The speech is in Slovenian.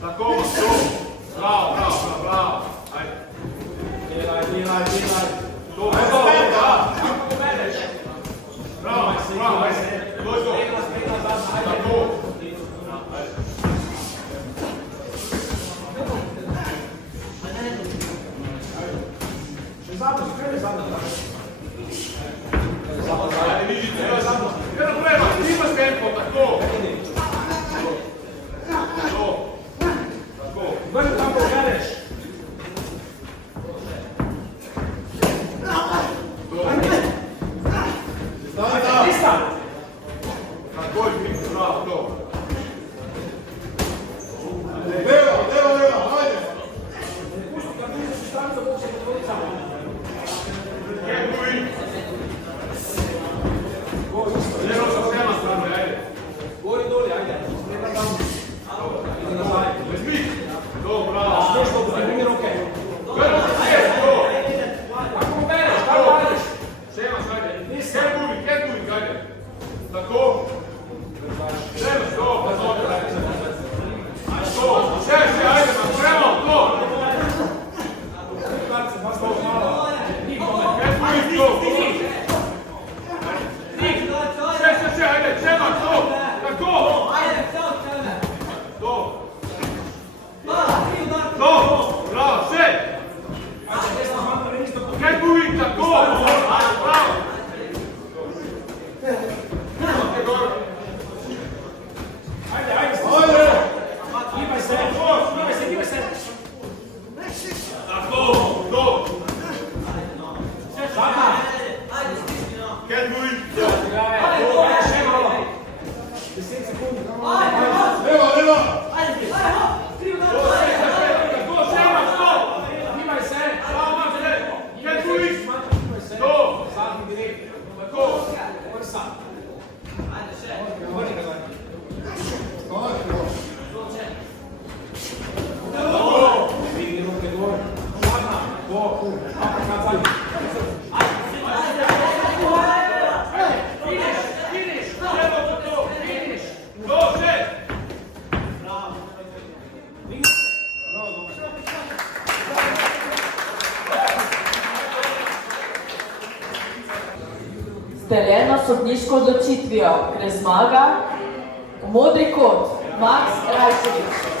Tako, bravo, bravo, bravo. Ajde. Dilaj. To, bravo, bravo, ajde. To je to. Tako. Ajde, vidite, jedan prema, imaš tempo, tako. Vrlo tako gledeš. Nisam. Tako je, bravo, to. Levo, ajde. Pusti kad uđeš u stancu, mogu se potvoriti samo. Kebuj. Ljeno sa svema strane, ajde. Gori doli, ajde. Nema tamo. Idi nazaj. Vezmi. To, bravo. Što što, primi ruke. Gledaj, to. Ako mu bereš, kako radiš? Šema, ajde. Kebuj, ajde. Tako. Šema, to. To. Šeši, ajde, prema, to. Kebuj, to. Še, ajde, Šema, to. Tako. To. To. Bravo, še. Kebuj, tako. Bravo. Ajde. Gibaj se. Tako. To. Sada. Kebuj. Še malo. 10 sekundi. Levo. Tako, Šema, to. Gibaj se. Bravo, še. Kebuj. Gibaj se. To. Zadnji direkt. Tako. Vrši sam. Vidi ruke gore. Zadna. Go. Uppercut zadnji. Finish. Šema, to. Finish. To, še. Z deljeno sodniško odločitvijo gre zmaga v modri kot Max Rajčević.